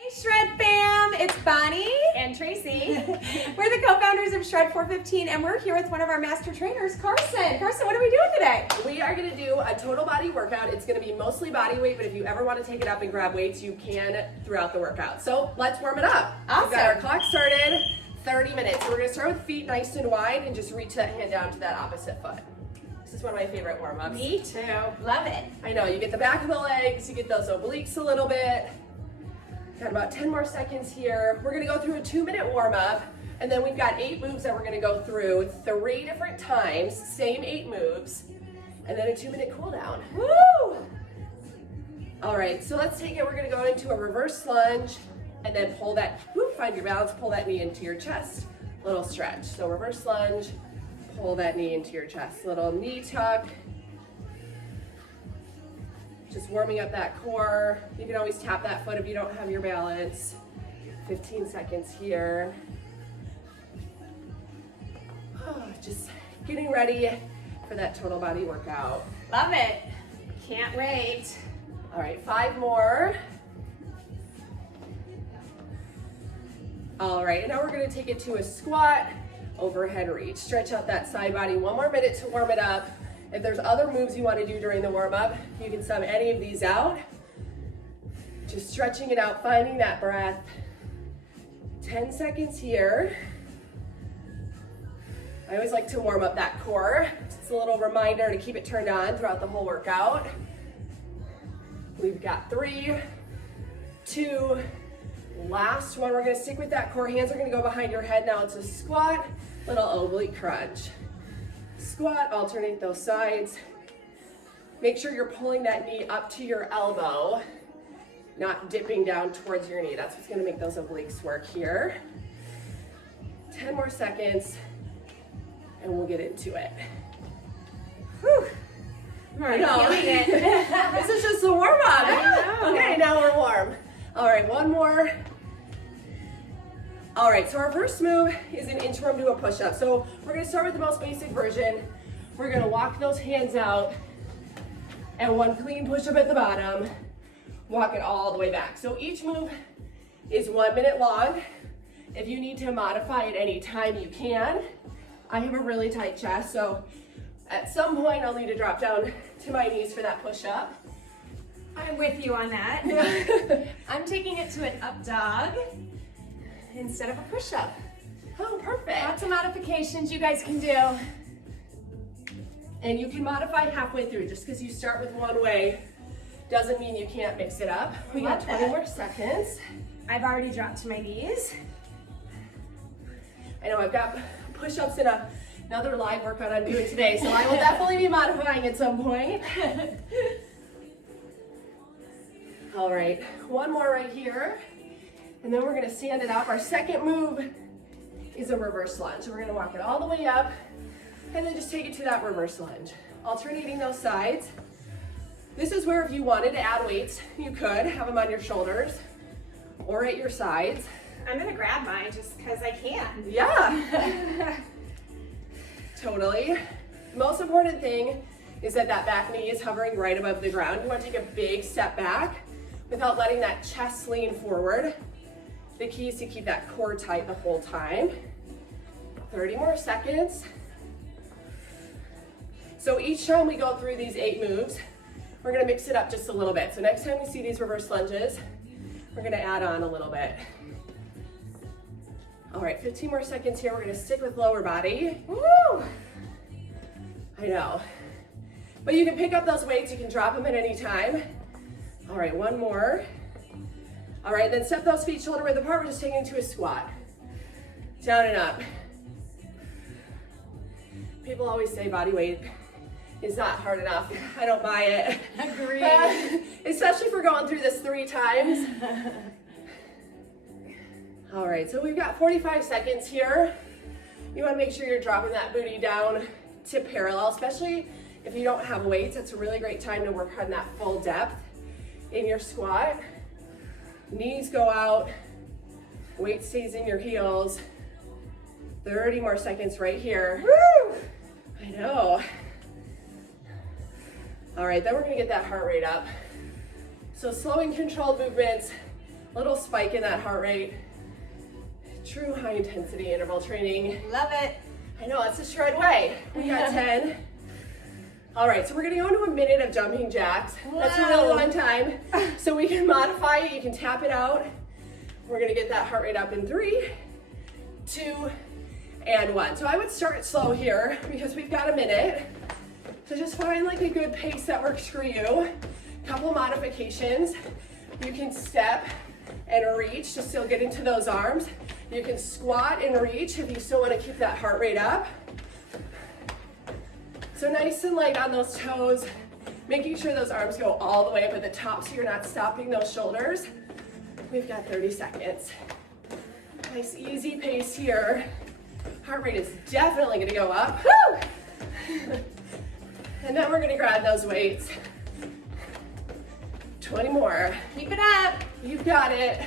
Hey Shred fam, it's Bonnie And Tracy. We're the co-founders of Shred415 and we're here with one of our master trainers, Carson. Carson, what are we doing today? We are going to do a total body workout. It's going to be mostly body weight, but if you ever want to take it up and grab weights, you can throughout the workout. So let's warm it up. Awesome. We've got our clock started, 30 minutes. So we're going to start with feet nice and wide and just reach that hand down to that opposite foot. This is one of my favorite warm-ups. Me too. Love it. I know, you get the back of the legs, you get those obliques a little bit. Got about 10 more seconds here. We're gonna go through a 2-minute warm up, and then we've got 8 moves that we're gonna go through 3 different times, same 8 moves, and then a 2-minute cool down. Woo! All right, so let's take it. We're gonna go into a reverse lunge, and then pull that, find your balance, pull that knee into your chest. Little stretch. So reverse lunge, pull that knee into your chest. Little knee tuck. Just warming up that core. You can always tap that foot if you don't have your balance. 15 seconds here. Just getting ready for that total body workout. Love it. Can't wait. All right, 5 more. All right, and now we're gonna take it to a squat, overhead reach. Stretch out that side body. 1 more minute to warm it up. If there's other moves you want to do during the warm-up, you can sub any of these out. Just stretching it out, finding that breath. 10 seconds here. I always like to warm up that core. It's a little reminder to keep it turned on throughout the whole workout. We've got 3, 2, last one. We're gonna stick with that core. Hands are gonna go behind your head. Now it's a squat, little oblique crunch. Squat, alternate those sides. Make sure you're pulling that knee up to your elbow, not dipping down towards your knee. That's what's gonna make those obliques work here. 10 more seconds, and we'll get into it. Whew. I know. This is just a warm up. I know. Okay, now we're warm. All right, 1 more. All right, so our first move is an inchworm to a push-up. So we're gonna start with the most basic version. We're gonna walk those hands out and 1 clean push-up at the bottom. Walk it all the way back. So each move is 1 minute long. If you need to modify at any time, you can. I have a really tight chest, so at some point I'll need to drop down to my knees for that push-up. I'm with you on that. I'm taking it to an up dog instead of a push-up. Oh, perfect. Lots of modifications you guys can do. And you can modify halfway through. Just because you start with one way doesn't mean you can't mix it up. We got 20 more seconds. I've already dropped to my knees. I know I've got push-ups and another live workout I'm doing today, so I will definitely be modifying at some point. All right, 1 more right here. And then we're gonna stand it up. Our second move is a reverse lunge. So we're gonna walk it all the way up and then just take it to that reverse lunge. Alternating those sides. This is where if you wanted to add weights, you could have them on your shoulders or at your sides. I'm gonna grab mine just because I can. Yeah, totally. Most important thing is that that back knee is hovering right above the ground. You wanna take a big step back without letting that chest lean forward. The key is to keep that core tight the whole time. 30 more seconds. So each time we go through these 8 moves, we're gonna mix it up just a little bit. So next time we see these reverse lunges, we're gonna add on a little bit. All right, 15 more seconds here. We're gonna stick with lower body. Woo! I know. But you can pick up those weights, you can drop them at any time. All right, 1 more. All right, then step those feet shoulder width apart. We're just taking it to a squat. Down and up. People always say body weight is not hard enough. I don't buy it. Agreed. Especially if we're going through this 3 times. All right, so we've got 45 seconds here. You wanna make sure you're dropping that booty down to parallel, especially if you don't have weights. It's a really great time to work on that full depth in your squat. Knees go out, weight stays in your heels. 30 more seconds right here. Woo! I know. All right, then we're gonna get that heart rate up. So slow and controlled movements Little spike in that heart rate. True high intensity interval training. Love it. I know, that's the Shred way. We got 10. All right, so we're gonna go into a minute of jumping jacks. That's a really long time. So we can modify it, you can tap it out. We're gonna get that heart rate up in 3, 2, and 1. So I would start slow here because we've got a minute. So just find like a good pace that works for you. Couple modifications. You can step and reach to still get into those arms. You can squat and reach if you still want to keep that heart rate up. So nice and light on those toes, making sure those arms go all the way up at the top so you're not stopping those shoulders. We've got 30 seconds. Nice easy pace here. Heart rate is definitely gonna go up. Woo! And then we're gonna grab those weights. 20 more. Keep it up. You've got it.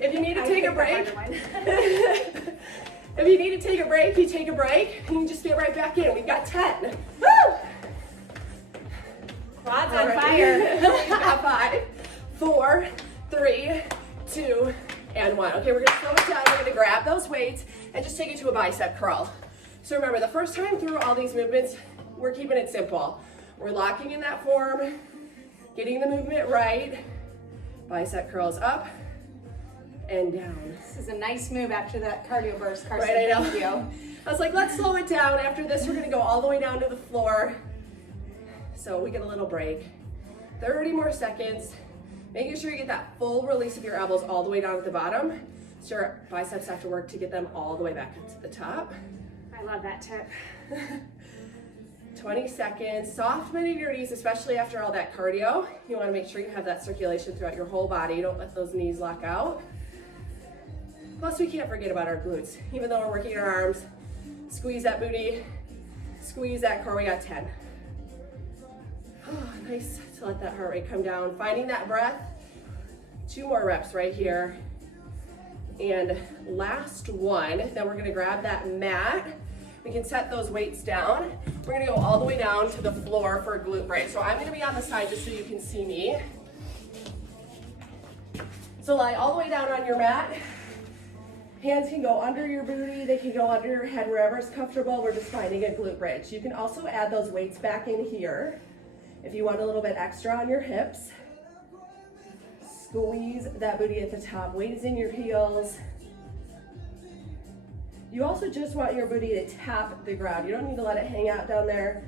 If you need to take a break, if you need to take a break, you take a break, and you just get right back in. We've got 10. Woo! Quads on fire. We've got 5, 4, 3, 2, and 1. Okay, we're gonna slow it down. We're gonna grab those weights and just take it to a bicep curl. So remember, the first time through all these movements, we're keeping it simple. We're locking in that form, getting the movement right. Bicep curls up and down. This is a nice move after that cardio burst, Carson. Right, I know. Thank you. I was like, let's slow it down. After this, we're gonna go all the way down to the floor. So we get a little break. 30 more seconds. Making sure you get that full release of your elbows all the way down at the bottom. So your biceps have to work to get them all the way back up to the top. I love that tip. 20 seconds. Soft bend in your knees, especially after all that cardio. You wanna make sure you have that circulation throughout your whole body. Don't let those knees lock out. Plus, we can't forget about our glutes. Even though we're working our arms, squeeze that booty, squeeze that core. We got 10. Oh, nice to let that heart rate come down. Finding that breath. 2 more reps right here. And last one, then we're gonna grab that mat. We can set those weights down. We're gonna go all the way down to the floor for a glute bridge. So I'm gonna be on the side just so you can see me. So lie all the way down on your mat. Hands can go under your booty, they can go under your head, wherever's comfortable. We're just finding a glute bridge. You can also add those weights back in here if you want a little bit extra on your hips. Squeeze that booty at the top. Weight is in your heels. You also just want your booty to tap the ground. You don't need to let it hang out down there.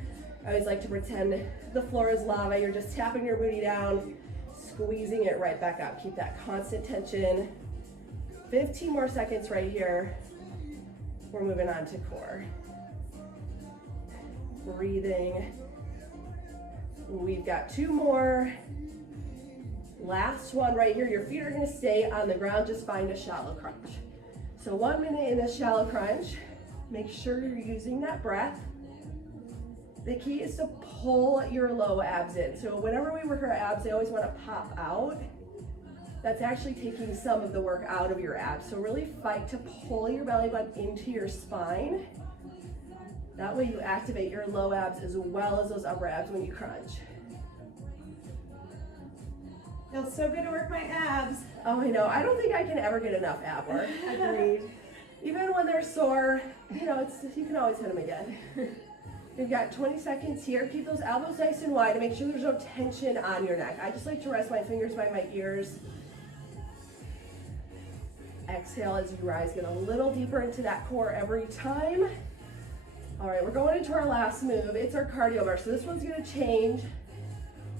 I always like to pretend the floor is lava. You're just tapping your booty down, squeezing it right back up. Keep that constant tension. 15 more seconds right here. We're moving on to core. Breathing. We've got 2 more. Last one right here. Your feet are gonna stay on the ground. Just find a shallow crunch. So 1 minute in this shallow crunch. Make sure you're using that breath. The key is to pull your low abs in. So whenever we work our abs, they always wanna pop out. That's actually taking some of the work out of your abs. So really fight to pull your belly button into your spine. That way you activate your low abs as well as those upper abs when you crunch. Feels so good to work my abs. Oh, I know. I don't think I can ever get enough ab work. Agreed. Even when they're sore, you know, you can always hit them again. You've got 20 seconds here. Keep those elbows nice and wide to make sure there's no tension on your neck. I just like to rest my fingers by my ears. Exhale as you rise. Get a little deeper into that core every time. All right, we're going into our last move. It's our cardio burst. So this one's gonna change.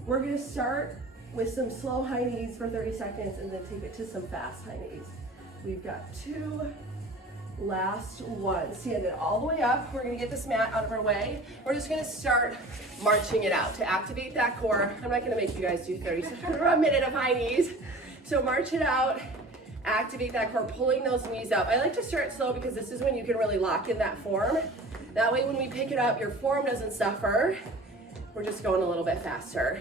We're gonna start with some slow high knees for 30 seconds and then take it to some fast high knees. We've got 2, last one. Stand it all the way up. We're gonna get this mat out of our way. We're just gonna start marching it out to activate that core. I'm not gonna make you guys do 30 seconds or a minute of high knees. So march it out, activate that core, pulling those knees up. I like to start slow because this is when you can really lock in that form. That way when we pick it up, your form doesn't suffer. We're just going a little bit faster.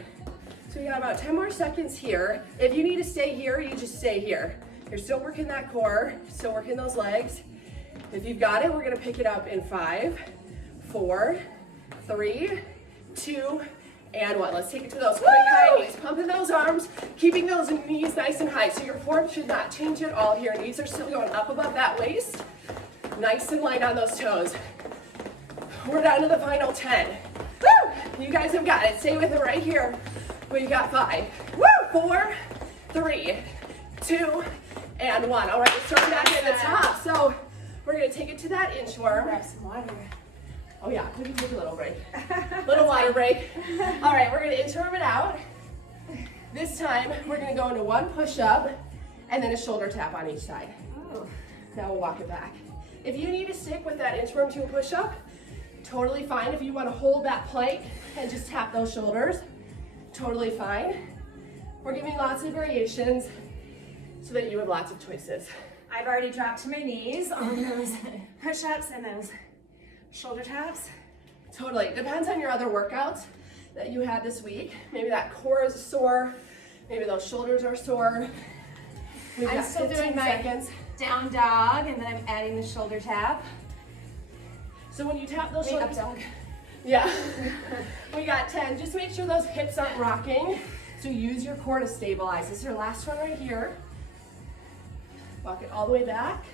So we got about 10 more seconds here. If you need to stay here, you just stay here. You're still working that core, still working those legs. If you've got it, we're gonna pick it up in 5, 4, 3, 2, and 1. Let's take it to those quick high knees. Pumping those arms, Keeping those knees nice and high, so your form should not change at all here. Knees are still going up above that waist. Nice and light on those toes. We're down to the final 10. Woo! You guys have got it. Stay with it right here. We got 5. Woo! 4, 3, 2, and 1. All right, we're starting back at the top. So we're gonna take it to that inchworm. Grab some water. Oh yeah, we can take a little break. Little water break. All right, we're gonna inchworm it out. This time, we're gonna go into 1 push-up and then a shoulder tap on each side. Oh. Now we'll walk it back. If you need to stick with that inchworm to a push-up, totally fine. If you wanna hold that plank and just tap those shoulders, totally fine. We're giving lots of variations so that you have lots of choices. I've already dropped to my knees on those push-ups and those shoulder taps. Totally, it depends on your other workouts that you had this week. Maybe that core is sore, maybe those shoulders are sore. We've I'm got still 15 doing my seconds. down dog, and then I'm adding the shoulder tap. So when you tap those Wait, up shoulders, dog. yeah, we got 10. Just make sure those hips aren't rocking. So use your core to stabilize. This is your last one right here. Walk it all the way back.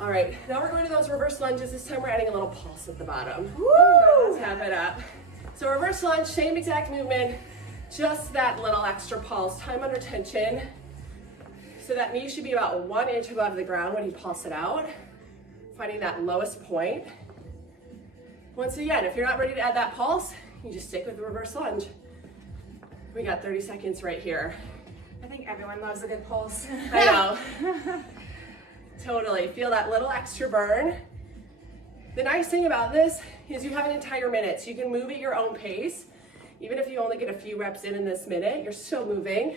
All right, now we're going to those reverse lunges. This time we're adding a little pulse at the bottom. Woo! Let's have it up. So reverse lunge, same exact movement, just that little extra pulse, time under tension. So that knee should be about 1 inch above the ground when you pulse it out, finding that lowest point. Once again, if you're not ready to add that pulse, you just stick with the reverse lunge. We got 30 seconds right here. I think everyone loves a good pulse. I know. Totally, feel that little extra burn. The nice thing about this is you have an entire minute, so you can move at your own pace. Even if you only get a few reps in this minute, you're still moving.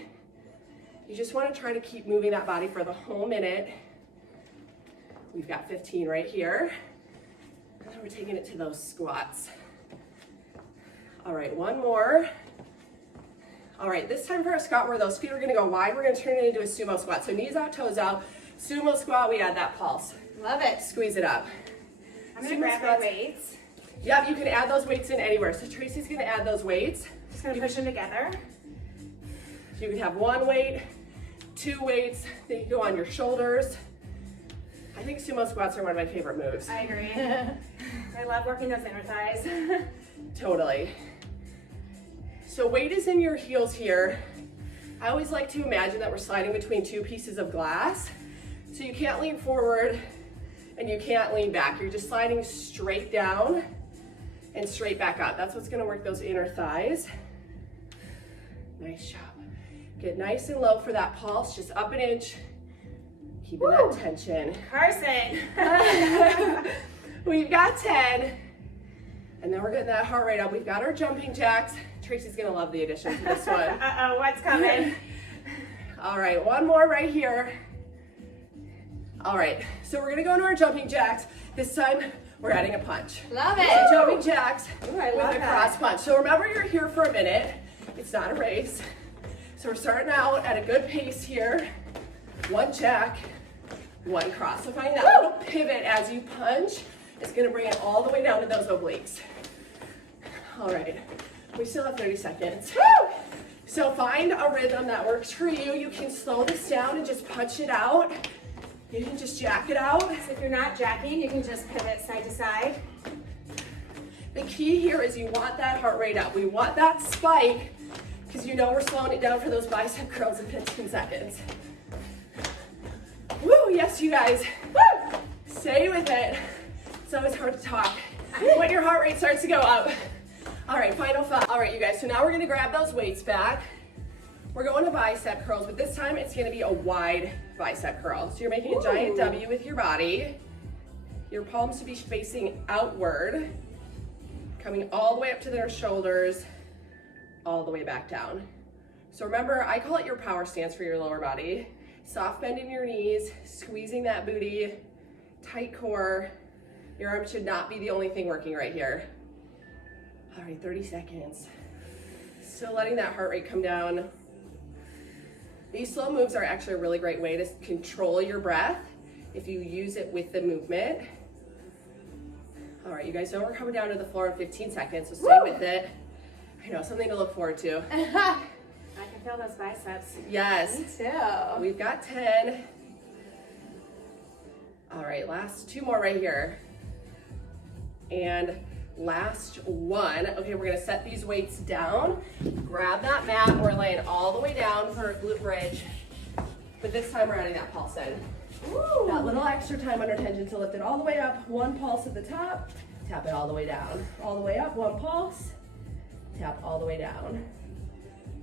You just want to try to keep moving that body for the whole minute. We've got 15 right here. And then we're taking it to those squats. All right, 1 more. All right, this time for a squat where those feet are gonna go wide, we're gonna turn it into a sumo squat. So knees out, toes out. Sumo squat, we add that pulse. Love it. Squeeze it up. I'm gonna Sumo grab my squats. weights. Yep, you can add those weights in anywhere. So Tracy's gonna add those weights. Just gonna push them together. You can have 1 weight, 2 weights, they can go on your shoulders. I think sumo squats are one of my favorite moves. I agree. I love working those inner thighs. Totally. So weight is in your heels here. I always like to imagine that we're sliding between 2 pieces of glass. So you can't lean forward and you can't lean back. You're just sliding straight down and straight back up. That's what's gonna work those inner thighs. Nice job. Get nice and low for that pulse, just up an inch. Keeping that tension. Carson. We've got 10. And then we're getting that heart rate up. We've got our jumping jacks. Tracy's gonna love the addition to this one. Uh-oh, what's coming? All right, 1 more right here. All right, so we're gonna go into our jumping jacks. This time, we're adding a punch. Love So it. jumping jacks Ooh, I with love a that. cross punch. So remember, you're here for a minute. It's not a race. So we're starting out at a good pace here. 1 jack, 1 cross. So find that little pivot as you punch. It's gonna bring it all the way down to those obliques. All right, we still have 30 seconds. Woo! So find a rhythm that works for you. You can slow this down and just punch it out. You can just jack it out. So if you're not jacking, you can just pivot side to side. The key here is you want that heart rate up. We want that spike because you know we're slowing it down for those bicep curls in 15 seconds. Woo, yes, you guys. Woo! Stay with it. It's always hard to talk when your heart rate starts to go up. All right, final 5. All right, you guys, so now we're gonna grab those weights back. We're going to bicep curls, but this time it's gonna be a wide bicep curl. So you're making a giant W with your body. Your palms should be facing outward, coming all the way up to their shoulders, all the way back down. So remember, I call it your power stance for your lower body. Soft bend in your knees, squeezing that booty, tight core. Your arms should not be the only thing working right here. All right, 30 seconds. Still letting that heart rate come down. These slow moves are actually a really great way to control your breath if you use it with the movement. All right, you guys know we're coming down to the floor in 15 seconds, so stay with it. I know, something to look forward to. I can I feel those biceps. Yes. Me too. We've got 10. All right, last 2 more right here. And last one. Okay, we're gonna set these weights down. Grab that mat. We're laying all the way down for a glute bridge. But this time we're adding that pulse in. Ooh. That little extra time under tension to lift it all the way up. 1 pulse at the top. Tap it all the way down. All the way up, 1 pulse. Tap all the way down.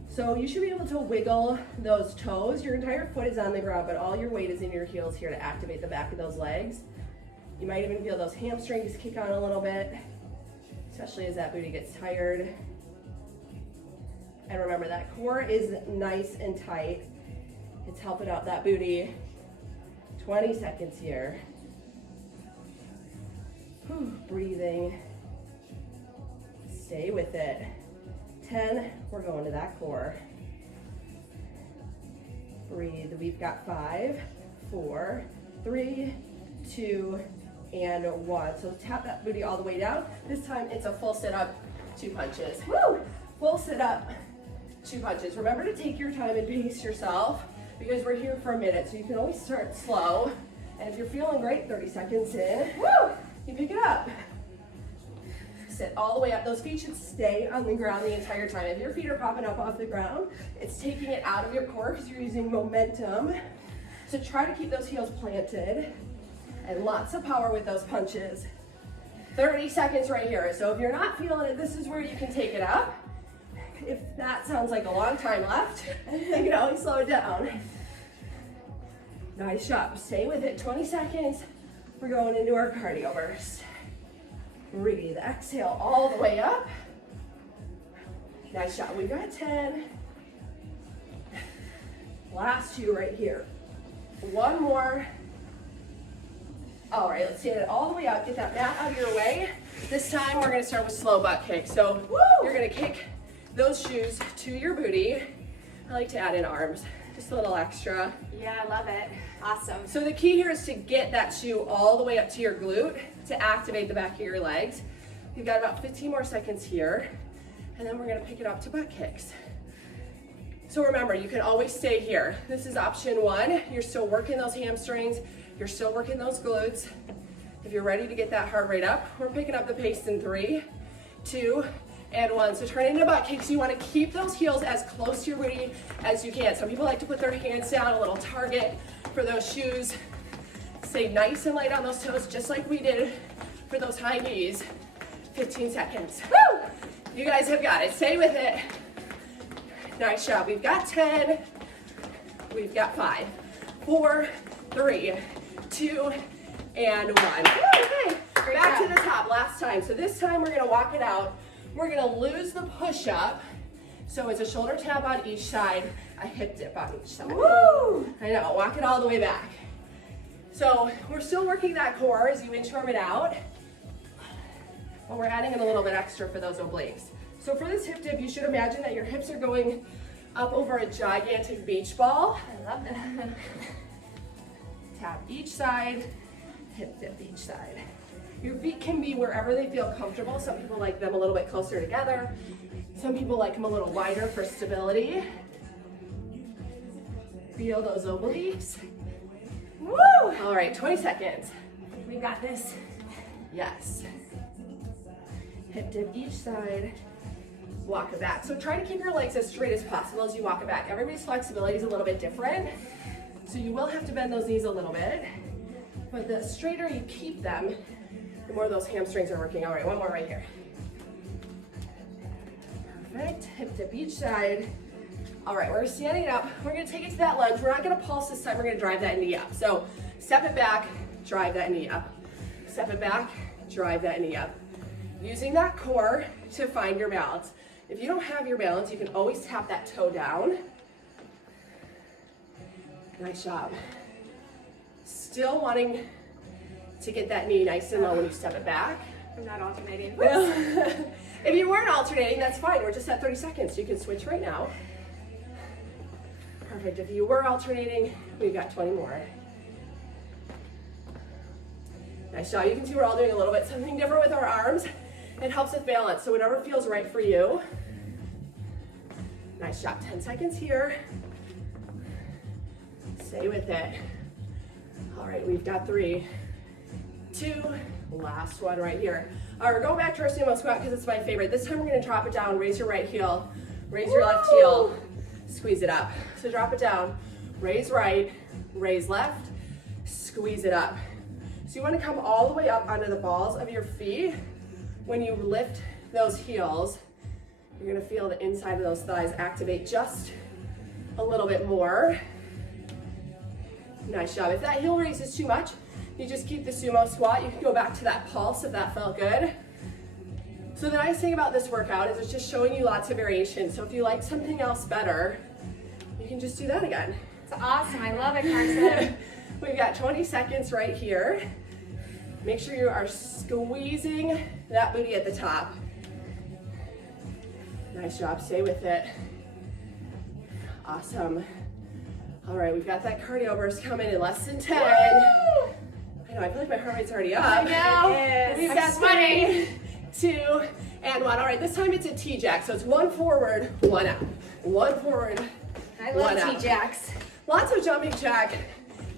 So you should be able to wiggle those toes. Your entire foot is on the ground, but all your weight is in your heels here to activate the back of those legs. You might even feel those hamstrings kick on a little bit, especially as that booty gets tired. And remember, that core is nice and tight. It's helping out that booty. 20 seconds here. Whew, breathing. Stay with it. 10, we're going to that core. Breathe. We've got 5, 4, 3, 2, and 1. So tap that booty all the way down. This time it's a full sit up, 2 punches. Woo! Full sit up, 2 punches. Remember to take your time and pace yourself because we're here for a minute. So you can always start slow. And if you're feeling great, 30 seconds in, woo! You pick it up. Sit all the way up. Those feet should stay on the ground the entire time. If your feet are popping up off the ground, it's taking it out of your core because you're using momentum. So try to keep those heels planted and lots of power with those punches. 30 seconds right here. So if you're not feeling it, this is where you can take it up. If that sounds like a long time left, you can always slow it down. Nice job. Stay with it. 20 seconds. We're going into our cardio burst. Breathe. Exhale all the way up. Nice job. We got 10. Last 2 right here. 1 more. All right, let's stand it all the way up. Get that mat out of your way. This time we're going to start with slow butt kicks. So you're going to kick those shoes to your booty. I like to add in arms, just a little extra. Yeah, I love it. Awesome. So the key here is to get that shoe all the way up to your glute to activate the back of your legs. You've got about 15 more seconds here, and then we're gonna pick it up to butt kicks. So remember, you can always stay here. This is option 1. You're still working those hamstrings, you're still working those glutes. If you're ready to get that heart rate up, we're picking up the pace in 3, 2, and 1. So turn into butt kicks. You want to keep those heels as close to your booty as you can. Some people like to put their hands down, a little target for those shoes. Stay nice and light on those toes, just like we did for those high knees. 15 seconds. Woo! You guys have got it. Stay with it. Nice job. We've got 10. We've got 5, 4, 3, 2, and 1. Okay, back to the top. Last time. So this time we're gonna walk it out. We're gonna lose the push-up. So it's a shoulder tap on each side, a hip dip on each side. Woo! I know, walk it all the way back. So we're still working that core as you inchworm it out, but we're adding in a little bit extra for those obliques. So for this hip dip, you should imagine that your hips are going up over a gigantic beach ball. I love that. Tap each side, hip dip each side. Your feet can be wherever they feel comfortable. Some people like them a little bit closer together. Some people like them a little wider for stability. Feel those obliques. Woo! All right, 20 seconds. We got this. Yes. Hip dip each side. Walk it back. So try to keep your legs as straight as possible as you walk it back. Everybody's flexibility is a little bit different. So you will have to bend those knees a little bit. But the straighter you keep them, the more those hamstrings are working. All right, 1 more right here. Perfect. Hip dip each side. All right, we're standing up. We're gonna take it to that lunge. We're not gonna pulse this time. We're gonna drive that knee up. So step it back, drive that knee up. Step it back, drive that knee up. Using that core to find your balance. If you don't have your balance, you can always tap that toe down. Nice job. Still wanting to get that knee nice and low when you step it back. I'm not alternating. If you weren't alternating, that's fine. We're just at 30 seconds. You can switch right now. Perfect. If you were alternating, we've got 20 more. Nice job. You can see we're all doing a little bit something different with our arms. It helps with balance. So whatever feels right for you. Nice Nice job. 10 seconds here. Stay with it. All right, we've got 3, 2, last one right here. All right, we're going back to our sumo squat because it's my favorite. This time we're gonna drop it down, raise your right heel, raise your left heel, squeeze it up. So drop it down, raise right, raise left, squeeze it up. So you wanna come all the way up onto the balls of your feet. When you lift those heels, you're gonna feel the inside of those thighs activate just a little bit more. Nice job. If that heel raise is too much, you just keep the sumo squat. You can go back to that pulse if that felt good. So the nice thing about this workout is it's just showing you lots of variation. So if you like something else better, you can just do that again. It's awesome. I love it, Carson. We've got 20 seconds right here. Make sure you are squeezing that booty at the top. Nice job. Stay with it. Awesome. All right, we've got that cardio burst coming in less than 10. Woo! I know, I feel like my heart rate's already up. I know. We've got 3, 2, and 1. All right, this time it's a T-jack. So it's 1 forward, 1 out. 1 forward, I love T-jacks. Lots of jumping jack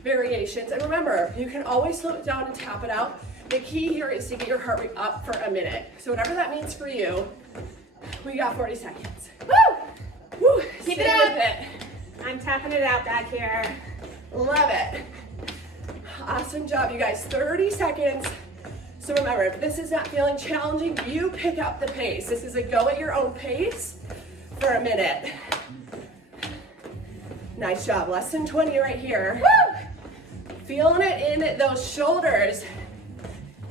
variations. And remember, you can always slow it down and tap it out. The key here is to get your heart rate up for a minute. So whatever that means for you, we got 40 seconds. Woo! Woo! Keep Stay it up. with it. I'm tapping it out back here. Love it. Awesome job, you guys. 30 seconds. So remember, if this is not feeling challenging, you pick up the pace. This is a go at your own pace for a minute. Nice job. Less than 20 right here. Woo! Feeling it in those shoulders.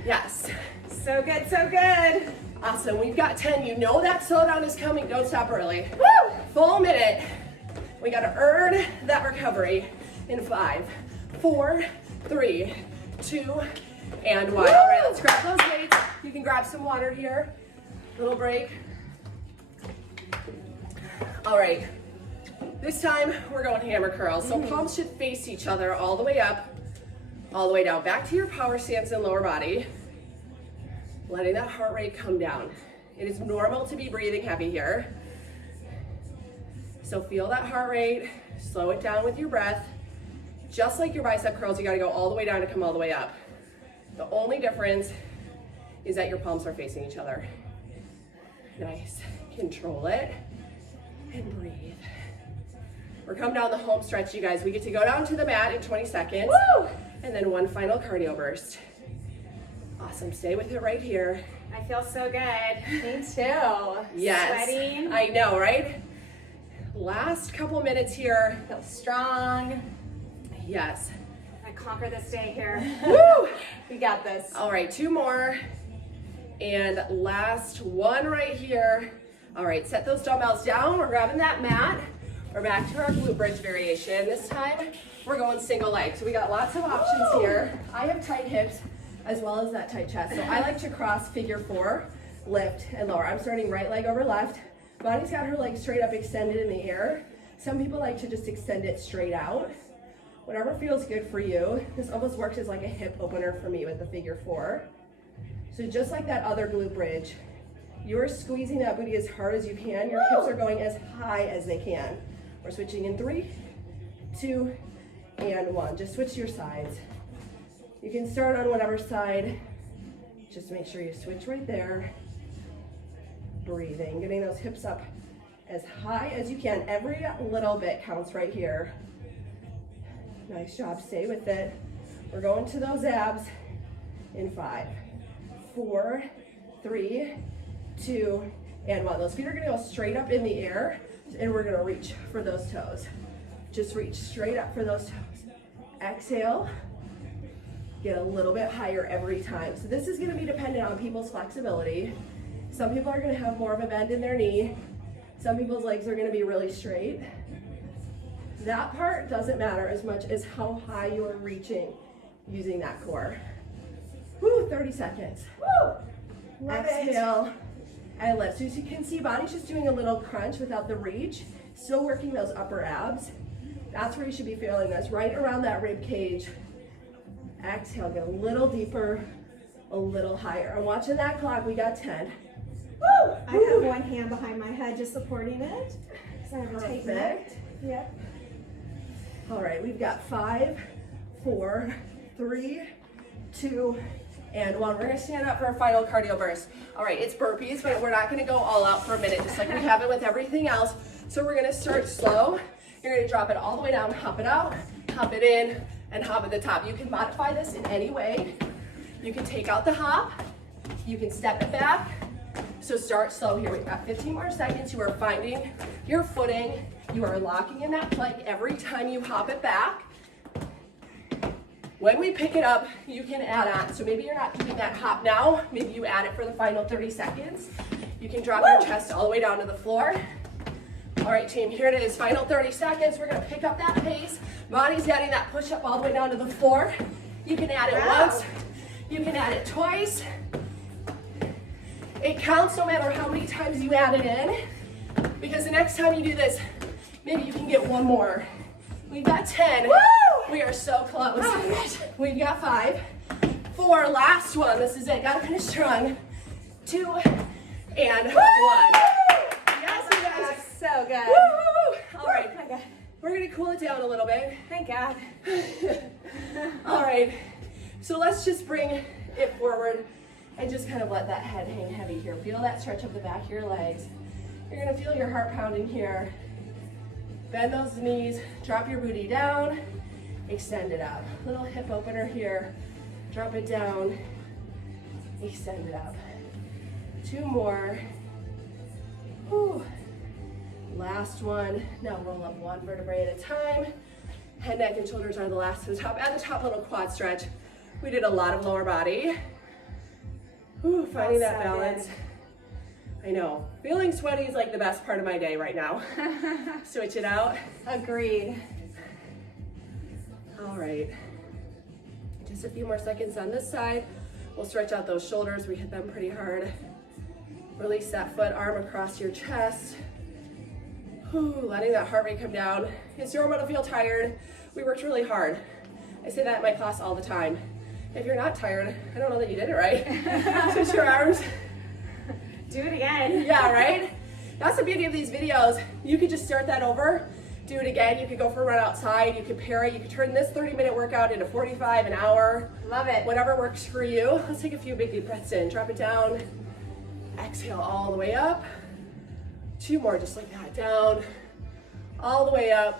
Yes. So good, so good. Awesome. We've got 10. You know that slowdown is coming. Don't stop early. Woo! Full minute. We got to earn that recovery in 5, 4, 3, 2, and 1. Woo! All right, let's grab those weights. You can grab some water here. Little break. All right. This time we're going hammer curls. So palms should face each other all the way up, all the way down. Back to your power stance in lower body. Letting that heart rate come down. It is normal to be breathing heavy here. So feel that heart rate, slow it down with your breath. Just like your bicep curls, you gotta go all the way down to come all the way up. The only difference is that your palms are facing each other. Nice, control it and breathe. We're coming down the home stretch, you guys. We get to go down to the mat in 20 seconds. Woo! And then 1 final cardio burst. Awesome, stay with it right here. I feel so good. Me too. Yes, Sweating. I know, right? Last couple minutes here. Feel strong. Yes. I conquer this day here. Woo! We got this. All right, 2 more. And last one right here. All right, set those dumbbells down. We're grabbing that mat. We're back to our glute bridge variation. This time, we're going single leg. So we got lots of options here. I have tight hips as well as that tight chest. So I like to cross figure 4, lift and lower. I'm starting right leg over left. Bonnie's got her legs straight up extended in the air. Some people like to just extend it straight out. Whatever feels good for you. This almost works as like a hip opener for me with the figure 4. So just like that other glute bridge, you're squeezing that booty as hard as you can. Your hips are going as high as they can. We're switching in 3, 2, and 1. Just switch your sides. You can start on whatever side. Just make sure you switch right there. Breathing, getting those hips up as high as you can. Every little bit counts right here. Nice job, stay with it. We're going to those abs in 5, 4, 3, 2, and 1. Those feet are gonna go straight up in the air, and we're gonna reach for those toes. Just reach straight up for those toes. Exhale, get a little bit higher every time. So this is gonna be dependent on people's flexibility. Some people are gonna have more of a bend in their knee. Some people's legs are gonna be really straight. That part doesn't matter as much as how high you are reaching using that core. Woo, 30 seconds. Woo! Love Exhale and lift. So as you can see, body's just doing a little crunch without the reach. Still working those upper abs. That's where you should be feeling this, right around that rib cage. Exhale, get a little deeper, a little higher. I'm watching that clock, we got 10. Woo! I have one hand behind my head just supporting it. Perfect. Yep. All right, we've got 5, 4, 3, 2, and 1. We're gonna stand up for our final cardio burst. All right, it's burpees, but we're not gonna go all out for a minute, just like we have it with everything else. So we're gonna start slow. You're gonna drop it all the way down, hop it out, hop it in, and hop at the top. You can modify this in any way. You can take out the hop, you can step it back. So start slow here. We've got 15 more seconds. You are finding your footing. You are locking in that plank every time you hop it back. When we pick it up, you can add on. So maybe you're not keeping that hop now. Maybe you add it for the final 30 seconds. You can drop your chest all the way down to the floor. All right, team, here it is. Final 30 seconds. We're gonna pick up that pace. Body's adding that push-up all the way down to the floor. You can add it once. You can add it twice. It counts no matter how many times you add it in, because the next time you do this, maybe you can get one more. We've got 10. Woo! We are so close. We've got 5, 4, last one. This is it. Gotta finish strong. 2, and 1. Yes, you guys. So good. Woo! All right. Oh my God. We're gonna cool it down a little bit. Thank God. All right. So let's just bring it forward and just kind of let that head hang heavy here. Feel that stretch of the back of your legs. You're gonna feel your heart pounding here. Bend those knees, drop your booty down, extend it up. Little hip opener here. Drop it down, extend it up. 2 more. Whew. Last one. Now roll up 1 vertebrae at a time. Head, neck, and shoulders are the last to the top. At the top, little quad stretch. We did a lot of lower body. Whew, finding that balance. I know. Feeling sweaty is like the best part of my day right now. Switch it out. Agreed. All right. Just a few more seconds on this side. We'll stretch out those shoulders. We hit them pretty hard. Release that foot, arm across your chest. Whew, letting that heart rate come down. It's normal to feel tired. We worked really hard. I say that in my class all the time. If you're not tired, I don't know that you did it right. Switch your arms. Do it again. Yeah, right? That's the beauty of these videos. You could just start that over, do it again. You could go for a run outside. You could pair it. You could turn this 30-minute workout into 45, an hour. Love it. Whatever works for you. Let's take a few big deep breaths in. Drop it down. Exhale all the way up. 2 more, just like that. Down, all the way up.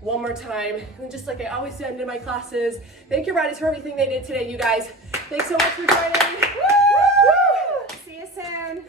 1 more time. And just like I always end in my classes, thank your bodies for everything they did today, you guys. Thanks so much for joining. Woo! See you soon.